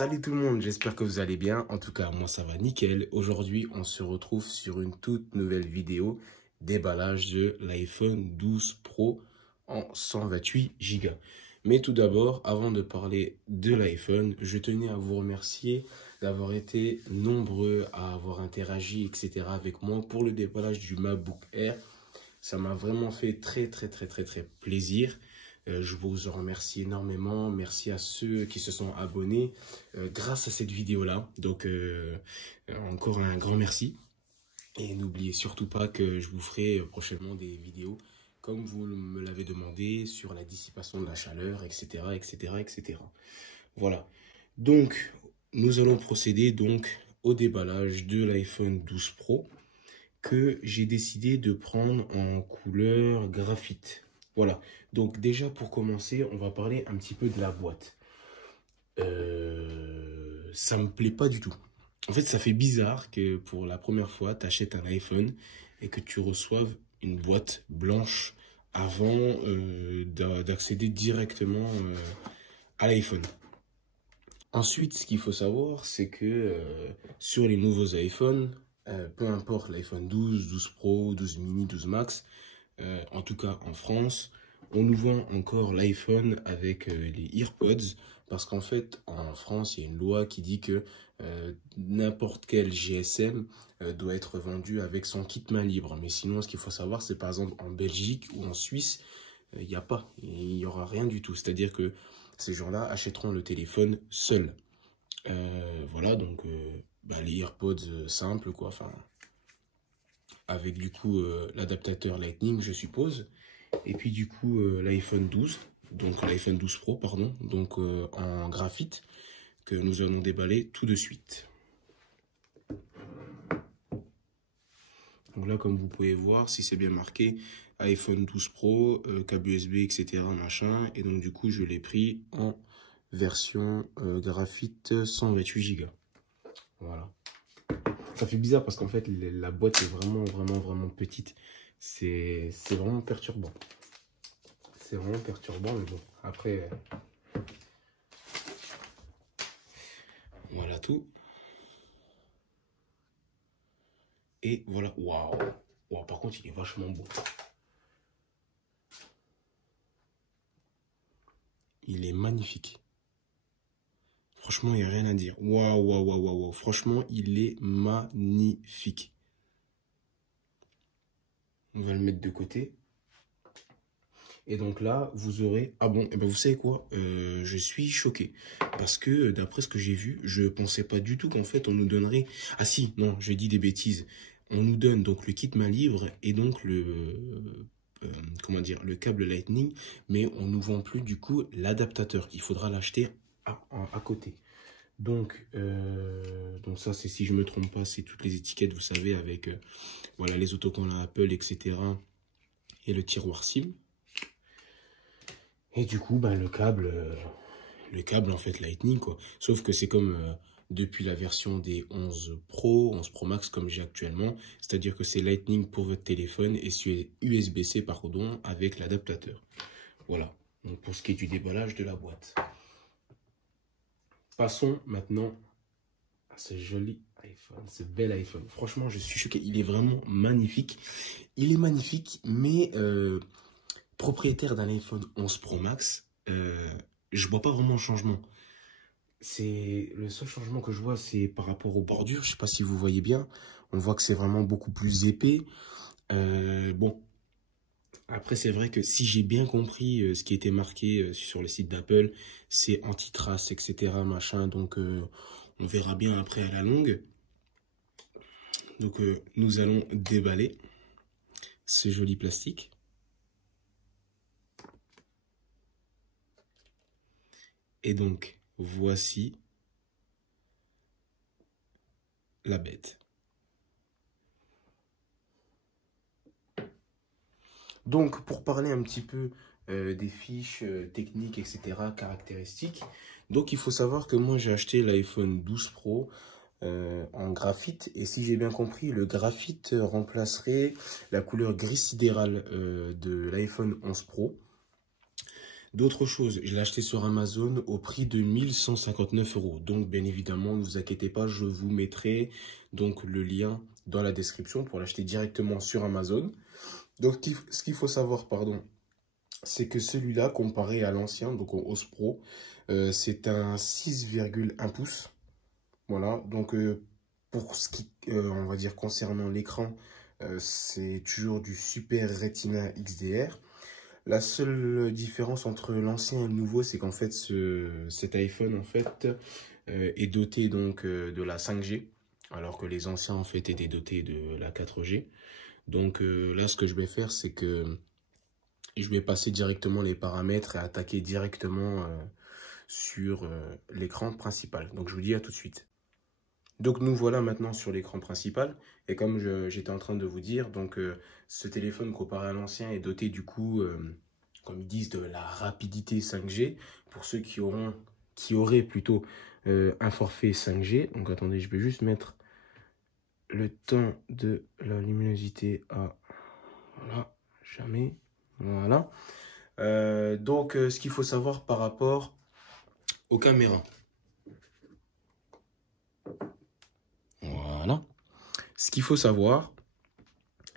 Salut tout le monde, j'espère que vous allez bien. En tout cas, moi ça va nickel. Aujourd'hui, on se retrouve sur une toute nouvelle vidéo déballage de l'iPhone 12 Pro en 128 Go. Mais tout d'abord, avant de parler de l'iPhone, je tenais à vous remercier d'avoir été nombreux à avoir interagi, etc. avec moi pour le déballage du MacBook Air. Ça m'a vraiment fait très plaisir. Je vous en remercie énormément. Merci à ceux qui se sont abonnés grâce à cette vidéo-là. Donc, encore un grand merci. Et n'oubliez surtout pas que je vous ferai prochainement des vidéos comme vous me l'avez demandé sur la dissipation de la chaleur, etc., etc. Voilà. Donc, nous allons procéder donc au déballage de l'iPhone 12 Pro que j'ai décidé de prendre en couleur graphite. Voilà, donc déjà pour commencer, on va parler un petit peu de la boîte. Ça me plaît pas du tout. En fait, ça fait bizarre que pour la première fois, tu achètes un iPhone et que tu reçoives une boîte blanche avant d'accéder directement à l'iPhone. Ensuite, ce qu'il faut savoir, c'est que sur les nouveaux iPhones, peu importe l'iPhone 12, 12 Pro, 12 mini, 12 Max, en tout cas en France, on nous vend encore l'iPhone avec les AirPods parce qu'en fait, en France, il y a une loi qui dit que n'importe quel GSM doit être vendu avec son kit main libre. Mais sinon, ce qu'il faut savoir, c'est par exemple en Belgique ou en Suisse, il n'y a pas, il n'y aura rien du tout. C'est-à-dire que ces gens-là achèteront le téléphone seul. Voilà, donc les AirPods simples, quoi, enfin, avec du coup l'adaptateur Lightning, je suppose. Et puis du coup l'iPhone 12, donc l'iPhone 12 Pro, pardon, donc en graphite, que nous allons déballer tout de suite. Donc là, comme vous pouvez voir, si c'est bien marqué, iPhone 12 Pro, câble USB, etc. machin. Et donc du coup, je l'ai pris en version graphite 128 Go. Voilà. Ça fait bizarre parce qu'en fait, la boîte est vraiment petite. C'est vraiment perturbant. C'est vraiment perturbant, mais bon, après, voilà tout. Et voilà, waouh. Wow, par contre, il est vachement beau. Il est magnifique. Franchement, il n'y a rien à dire. Waouh. Franchement, il est magnifique. On va le mettre de côté. Et donc là, vous aurez... Ah bon, et ben vous savez quoi, je suis choqué. Parce que d'après ce que j'ai vu, je pensais pas du tout qu'en fait on nous donnerait... Ah si, non, je dis des bêtises. On nous donne donc le kit main libre et donc comment dire, le câble Lightning, mais on nous vend plus du coup l'adaptateur. Il faudra l'acheter à côté. Donc ça, c'est, si je me trompe pas, c'est toutes les étiquettes, vous savez, avec voilà, les autocollants Apple, etc. Et le tiroir SIM. Et du coup, le câble en fait Lightning, quoi. Sauf que c'est comme depuis la version des 11 Pro, 11 Pro Max comme j'ai actuellement. C'est-à-dire que c'est Lightning pour votre téléphone et c'est USB-C, pardon, avec l'adaptateur. Voilà. Donc pour ce qui est du déballage de la boîte. Passons maintenant à ce joli iPhone, ce bel iPhone. Franchement, je suis choqué. Il est vraiment magnifique. Il est magnifique, mais... propriétaire d'un iPhone 11 Pro Max, je vois pas vraiment le changement. C'est le seul changement que je vois, c'est par rapport aux bordures. Je sais pas si vous voyez bien. On voit que c'est vraiment beaucoup plus épais. Bon, après c'est vrai que si j'ai bien compris ce qui était marqué sur le site d'Apple, c'est anti-trace, etc. machin. Donc on verra bien après à la longue. Donc nous allons déballer ce joli plastique. Et donc, voici la bête. Donc, pour parler un petit peu des fiches techniques, etc., caractéristiques, donc il faut savoir que moi j'ai acheté l'iPhone 12 Pro en graphite. Et si j'ai bien compris, le graphite remplacerait la couleur gris sidéral de l'iPhone 11 Pro. D'autres choses, je l'ai acheté sur Amazon au prix de 1159 euros. Donc, bien évidemment, ne vous inquiétez pas, je vous mettrai donc le lien dans la description pour l'acheter directement sur Amazon. Donc, ce qu'il faut savoir, pardon, c'est que celui-là, comparé à l'ancien, donc au OS Pro, c'est un 6,1 pouces. Voilà, donc pour ce qui, on va dire, concernant l'écran, c'est toujours du Super Retina XDR. La seule différence entre l'ancien et le nouveau, c'est qu'en fait, cet iPhone en fait, est doté donc de la 5G, alors que les anciens en fait étaient dotés de la 4G. Donc là, ce que je vais faire, c'est que je vais passer directement les paramètres et attaquer directement sur l'écran principal. Donc je vous dis à tout de suite. Donc nous voilà maintenant sur l'écran principal et comme j'étais en train de vous dire, donc ce téléphone comparé à l'ancien est doté du coup, comme ils disent, de la rapidité 5G pour ceux qui auraient plutôt un forfait 5G. Donc attendez, je vais juste mettre le temps de la luminosité à, voilà, jamais, voilà. Donc ce qu'il faut savoir par rapport aux caméras. Voilà. Ce qu'il faut savoir,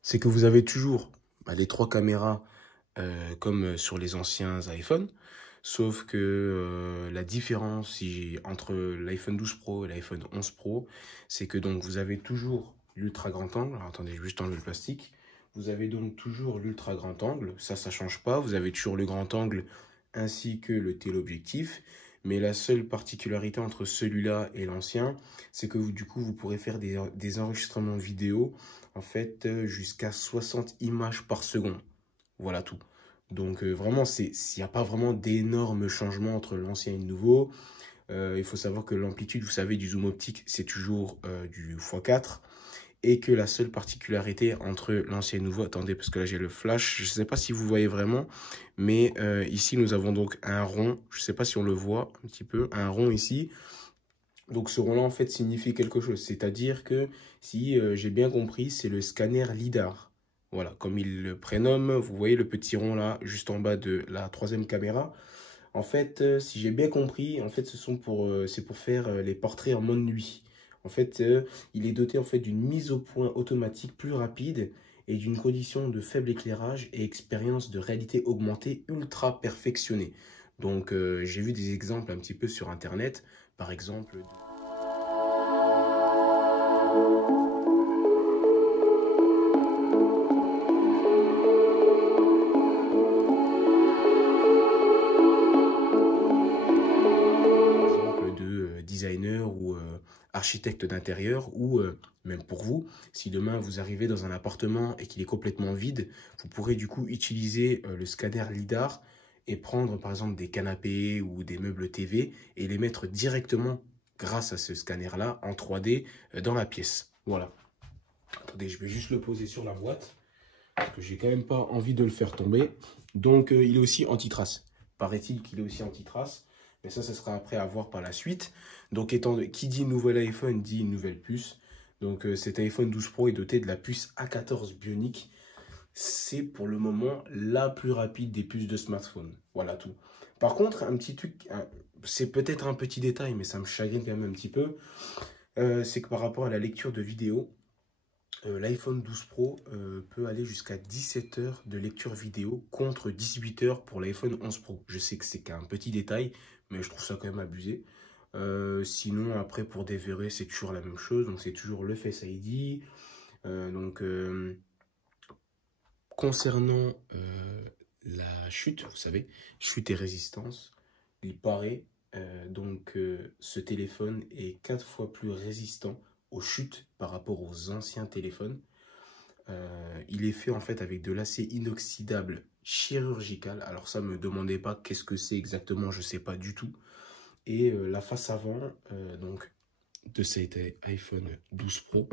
c'est que vous avez toujours les 3 caméras comme sur les anciens iPhones, sauf que la différence entre l'iPhone 12 Pro et l'iPhone 11 Pro, c'est que donc vous avez toujours l'ultra grand angle. Alors, attendez, je vais juste enlever le plastique. Vous avez donc toujours l'ultra grand angle, ça change pas. Vous avez toujours le grand angle ainsi que le téléobjectif. Mais la seule particularité entre celui-là et l'ancien, c'est que du coup, vous pourrez faire des enregistrements vidéo, en fait, jusqu'à 60 images par seconde. Voilà tout. Donc vraiment, il n'y a pas vraiment d'énormes changements entre l'ancien et le nouveau. Il faut savoir que l'amplitude, vous savez, du zoom optique, c'est toujours du x4. Et que la seule particularité entre l'ancien et le nouveau, attendez, parce que là j'ai le flash, je ne sais pas si vous voyez vraiment, mais ici nous avons donc un rond, je ne sais pas si on le voit un petit peu, un rond ici. Donc ce rond-là en fait signifie quelque chose, c'est-à-dire que si j'ai bien compris, c'est le scanner LiDAR. Voilà, comme il le prénomme, vous voyez le petit rond là, juste en bas de la 3e caméra. En fait, si j'ai bien compris, en fait, c'est pour faire les portraits en mode nuit. En fait, il est doté en fait d'une mise au point automatique plus rapide et d'une condition de faible éclairage et expérience de réalité augmentée ultra perfectionnée. Donc, j'ai vu des exemples un petit peu sur Internet, par exemple. De designer ou architecte d'intérieur ou même pour vous, si demain vous arrivez dans un appartement et qu'il est complètement vide, vous pourrez du coup utiliser le scanner LiDAR et prendre par exemple des canapés ou des meubles TV et les mettre directement grâce à ce scanner-là en 3D dans la pièce. Voilà. Attendez, je vais juste le poser sur la boîte parce que j'ai quand même pas envie de le faire tomber. Donc il est aussi anti-trace. Paraît-il qu'il est aussi anti-trace. Mais ça sera après à voir par la suite. Donc, qui dit nouvel iPhone dit une nouvelle puce. Donc, cet iPhone 12 Pro est doté de la puce A14 Bionic. C'est pour le moment la plus rapide des puces de smartphone. Voilà tout. Par contre, un petit truc, c'est peut-être un petit détail, mais ça me chagrine quand même un petit peu. C'est que par rapport à la lecture de vidéo, l'iPhone 12 Pro peut aller jusqu'à 17 heures de lecture vidéo contre 18 heures pour l'iPhone 11 Pro. Je sais que c'est qu'un petit détail, mais je trouve ça quand même abusé. Sinon, après, pour déverrouiller, c'est toujours la même chose. Donc, c'est toujours le Face ID. Concernant la chute, vous savez, chute et résistance, il paraît ce téléphone est 4 fois plus résistant aux chutes par rapport aux anciens téléphones. Il est fait en fait avec de l'acier inoxydable chirurgical. Alors ça, me demandez pas qu'est-ce que c'est exactement, je sais pas du tout. Et la face avant de cet iPhone 12 Pro,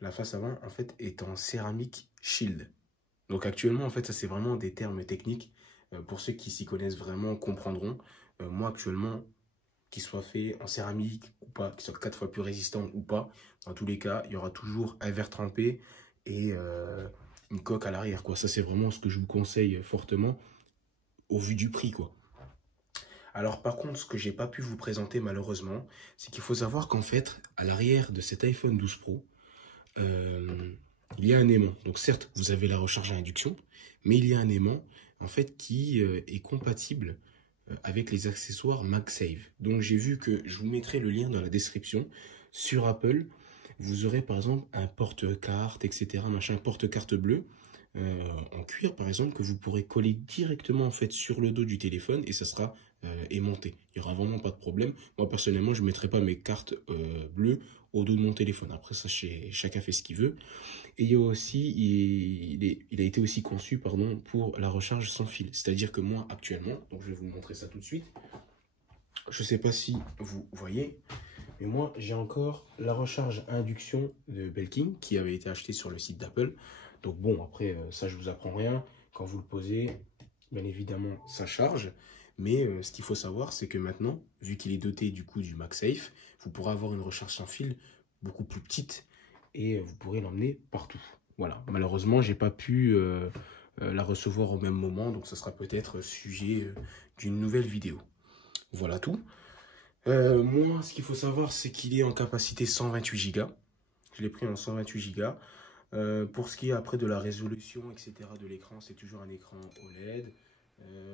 la face avant en fait est en céramique shield. Donc actuellement en fait ça c'est vraiment des termes techniques. Pour ceux qui s'y connaissent vraiment comprendront. Moi actuellement, qu'il soit fait en céramique ou pas, qu'il soit 4 fois plus résistant ou pas, dans tous les cas, il y aura toujours un verre trempé et une coque à l'arrière, quoi. Ça, c'est vraiment ce que je vous conseille fortement. au vu du prix, quoi. Alors par contre, ce que j'ai pas pu vous présenter malheureusement, c'est qu'il faut savoir qu'en fait, à l'arrière de cet iPhone 12 Pro, euh, il y a un aimant. Donc certes, vous avez la recharge à induction, mais il y a un aimant en fait qui est compatible avec les accessoires MagSafe. Donc j'ai vu que je vous mettrai le lien dans la description. Sur Apple, vous aurez par exemple un porte-carte, etc. Machin, porte-carte bleu en cuir par exemple que vous pourrez coller directement en fait sur le dos du téléphone et ça sera aimanté. Il n'y aura vraiment pas de problème. Moi personnellement, je ne mettrai pas mes cartes bleues au dos de mon téléphone. Après ça, chacun fait ce qu'il veut. Et il y a aussi, il a été aussi conçu pardon, pour la recharge sans fil. C'est-à-dire que moi actuellement, donc je vais vous montrer ça tout de suite. Je ne sais pas si vous voyez, mais moi j'ai encore la recharge à induction de Belkin qui avait été achetée sur le site d'Apple. Donc bon, après ça je vous apprends rien. Quand vous le posez, bien évidemment ça charge. Mais ce qu'il faut savoir, c'est que maintenant, vu qu'il est doté du coup du MagSafe, vous pourrez avoir une recharge sans fil beaucoup plus petite et vous pourrez l'emmener partout. Voilà, malheureusement, j'ai pas pu la recevoir au même moment, donc ça sera peut-être sujet d'une nouvelle vidéo. Voilà tout. Moi, ce qu'il faut savoir, c'est qu'il est en capacité 128 Go. Je l'ai pris en 128 Go. Pour ce qui est après de la résolution, etc. de l'écran, c'est toujours un écran OLED.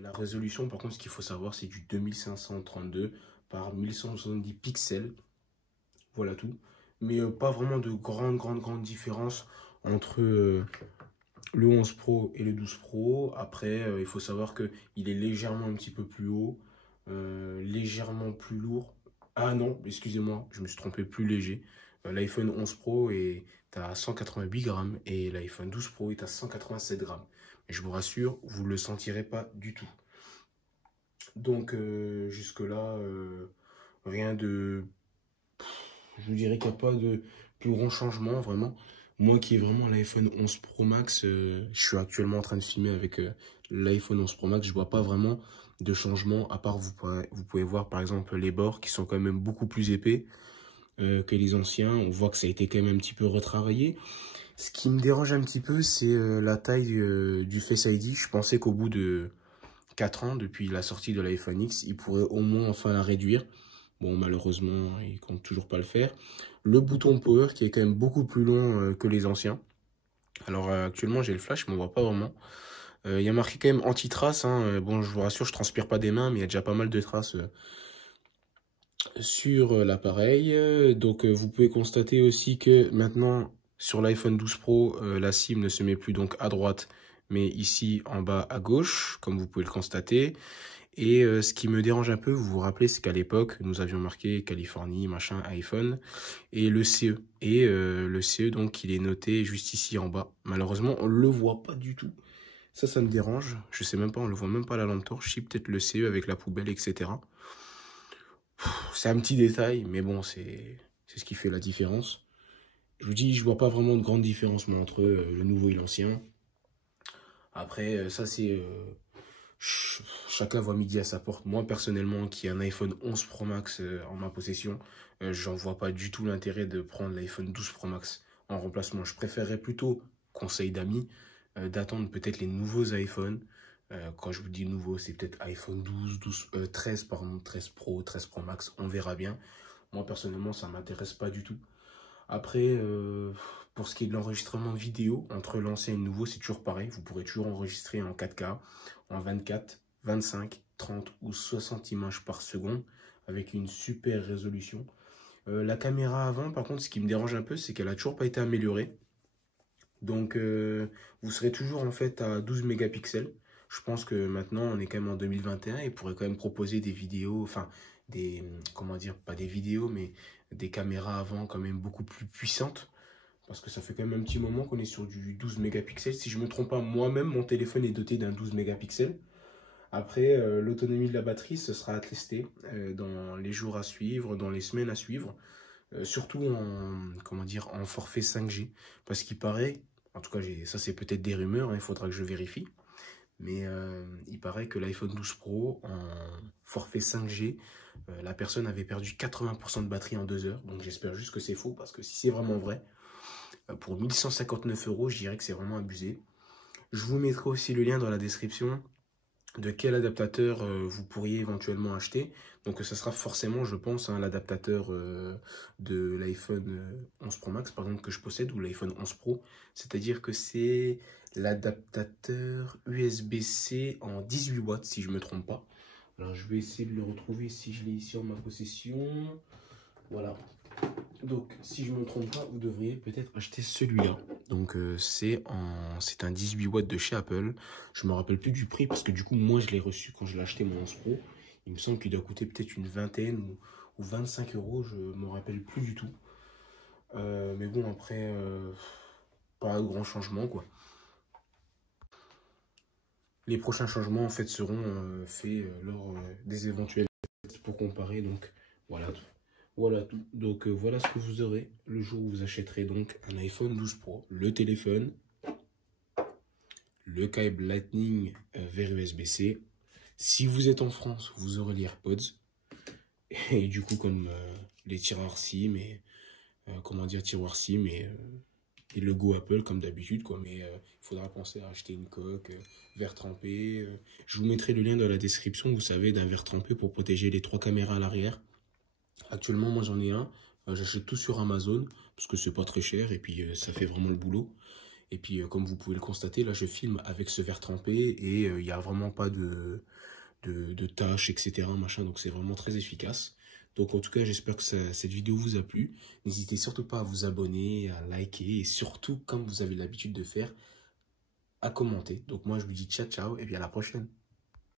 La résolution, par contre, ce qu'il faut savoir, c'est du 2532 par 1170 pixels. Voilà tout. Mais pas vraiment de grande différence entre le 11 Pro et le 12 Pro. Après, il faut savoir qu'il est légèrement un petit peu plus haut, légèrement plus lourd. Ah non, excusez-moi, je me suis trompé, plus léger. L'iPhone 11 Pro est à 188 grammes et l'iPhone 12 Pro est à 187 grammes. Et je vous rassure, vous ne le sentirez pas du tout. Donc, jusque-là, rien de... Je vous dirais qu'il n'y a pas de plus grand changement, vraiment. Moi qui ai vraiment l'iPhone 11 Pro Max, je suis actuellement en train de filmer avec l'iPhone 11 Pro Max. Je vois pas vraiment de changement, à part vous pouvez voir par exemple les bords qui sont quand même beaucoup plus épais que les anciens. On voit que ça a été quand même un petit peu retravaillé. Ce qui me dérange un petit peu, c'est la taille du Face ID. Je pensais qu'au bout de 4 ans, depuis la sortie de l'iPhone X, il pourrait au moins enfin la réduire. Bon, malheureusement, il compte toujours pas le faire. Le bouton Power qui est quand même beaucoup plus long que les anciens. Alors actuellement, j'ai le flash, mais on voit pas vraiment. Il y a marqué quand même anti-trace. Hein. Bon, je vous rassure, je transpire pas des mains, mais il y a déjà pas mal de traces sur l'appareil. Donc, vous pouvez constater aussi que maintenant, sur l'iPhone 12 Pro, la SIM ne se met plus donc à droite, mais ici en bas à gauche, comme vous pouvez le constater. Et ce qui me dérange un peu, vous vous rappelez, c'est qu'à l'époque, nous avions marqué Californie, machin, iPhone, et le CE. Et le CE, donc, il est noté juste ici en bas. Malheureusement, on ne le voit pas du tout. Ça me dérange. Je sais même pas, on le voit même pas à la lampe torche. Si, peut-être le CE avec la poubelle, etc. C'est un petit détail, mais bon, c'est ce qui fait la différence. Je vous dis, je vois pas vraiment de grande différence moi, entre le nouveau et l'ancien. Après, ça c'est... chacun voit midi à sa porte. Moi, personnellement, qui ai un iPhone 11 Pro Max en ma possession, j'en vois pas du tout l'intérêt de prendre l'iPhone 12 Pro Max en remplacement. Je préférerais plutôt, conseil d'amis, d'attendre peut-être les nouveaux iPhones. Quand je vous dis nouveau, c'est peut-être iPhone 13, pardon, 13 Pro, 13 Pro Max, on verra bien. Moi, personnellement, ça ne m'intéresse pas du tout. Après, pour ce qui est de l'enregistrement vidéo, entre l'ancien et le nouveau, c'est toujours pareil. Vous pourrez toujours enregistrer en 4K, en 24, 25, 30 ou 60 images par seconde avec une super résolution. La caméra avant, par contre, ce qui me dérange un peu, c'est qu'elle n'a toujours pas été améliorée. Donc, vous serez toujours en fait à 12 mégapixels. Je pense que maintenant, on est quand même en 2021 et pourrait quand même proposer des vidéos, enfin, comment dire, pas des vidéos, mais des caméras avant quand même beaucoup plus puissantes. Parce que ça fait quand même un petit moment qu'on est sur du 12 mégapixels. Si je ne me trompe pas, moi-même, mon téléphone est doté d'un 12 mégapixels. Après, l'autonomie de la batterie, ce sera à tester dans les jours à suivre, dans les semaines à suivre. Surtout comment dire, en forfait 5G. Parce qu'il paraît, en tout cas, ça c'est peut-être des rumeurs, hein, il faudra que je vérifie. Mais il paraît que l'iPhone 12 Pro, en forfait 5G, la personne avait perdu 80% de batterie en 2 heures. Donc j'espère juste que c'est faux, parce que si c'est vraiment vrai, pour 1159 €, je dirais que c'est vraiment abusé. Je vous mettrai aussi le lien dans la description de quel adaptateur vous pourriez éventuellement acheter. Donc ça sera forcément, je pense, hein, l'adaptateur de l'iPhone 11 Pro Max, par exemple, que je possède, ou l'iPhone 11 Pro. C'est-à-dire que c'est l'adaptateur USB-C en 18 watts, si je ne me trompe pas. Alors je vais essayer de le retrouver si je l'ai ici en ma possession. Voilà. Donc, si je ne me trompe pas, vous devriez peut-être acheter celui-là. Donc, c'est un 18 watts de chez Apple. Je ne me rappelle plus du prix parce que du coup, moi, je l'ai reçu quand je l'ai acheté mon 11 Pro. Il me semble qu'il doit coûter peut-être une vingtaine ou 25 euros. Je ne me rappelle plus du tout. Mais bon, après, pas grand changement, quoi. Les prochains changements, en fait, seront faits lors des éventuels tests pour comparer. Donc, voilà. Voilà tout. Donc voilà ce que vous aurez le jour où vous achèterez donc un iPhone 12 Pro. Le téléphone, le câble Lightning vers USB-C. Si vous êtes en France, vous aurez les AirPods. Et du coup, comme les tiroirs SIM et comment dire tiroirs SIM et le logo Apple comme d'habitude, quoi. Mais il faudra penser à acheter une coque, verre trempé. Je vous mettrai le lien dans la description, vous savez, d'un verre trempé pour protéger les 3 caméras à l'arrière. Actuellement, moi j'en ai un. J'achète tout sur Amazon parce que c'est pas très cher et puis ça fait vraiment le boulot. Et puis, comme vous pouvez le constater, là je filme avec ce verre trempé et il n'y a vraiment pas de tâches, etc. Machin, donc c'est vraiment très efficace. Donc en tout cas, j'espère que cette vidéo vous a plu. N'hésitez surtout pas à vous abonner, à liker et surtout, comme vous avez l'habitude de faire, à commenter. Donc moi je vous dis ciao ciao et puis à la prochaine.